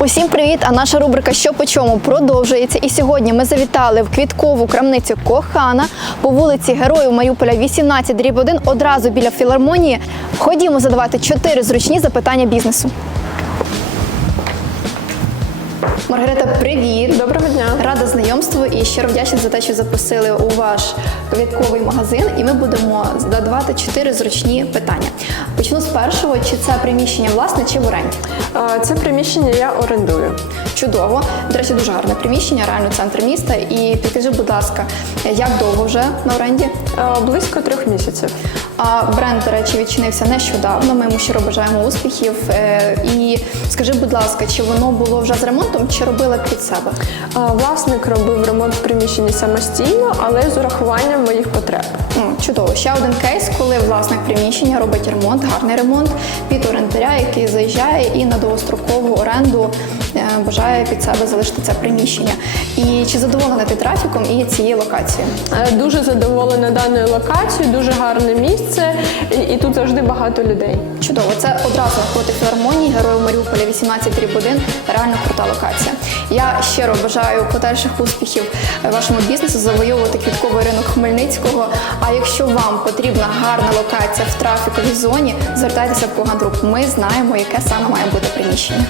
Усім привіт! А наша рубрика Що по чому продовжується. І сьогодні ми завітали в квіткову крамницю Кохана по вулиці Героїв Маріуполя 18 дріб 1 одразу біля філармонії. Ходімо задавати чотири зручні запитання бізнесу. Маргарита, привіт! Доброго дня. Рада знайомству і щиро вдячна за те, що запросили у ваш квітковий магазин. І ми будемо задавати чотири зручні питання. Почну з першого: чи це приміщення власне чи в оренді? Це приміщення я орендую. Чудово. До речі, дуже гарне приміщення, реально центр міста. І підкажи, будь ласка, як довго вже на оренді? Близько трьох місяців. А бренд, до речі, відчинився нещодавно. Ми йому щиро бажаємо успіхів. Е, І скажи, будь ласка, чи воно було вже з ремонтом, чи робили під себе? Власник робив ремонт в приміщенні самостійно, але з урахуванням моїх потреб. Чудово. Ще один кейс, коли власник приміщення робить ремонт, гарний ремонт під орендаря, який заїжджає і на довгострокову оренду е, бажає під себе залишити це приміщення. І чи задоволена ти трафіком і цією локацією? Е, Дуже задоволена даною локацією, дуже гарне місце, і, і тут завжди багато людей. Чудово, це одразу навпроти філармонії Героїв Маріуполя 18 дріб 1, реально крута локація. Я щиро бажаю подальших успіхів вашому бізнесу, завойовувати квітковий ринок Хмельницького. А якщо вам потрібна гарна локація в трафіковій зоні, звертайтеся в Коган Груп. Ми знаємо, яке саме має бути приміщення.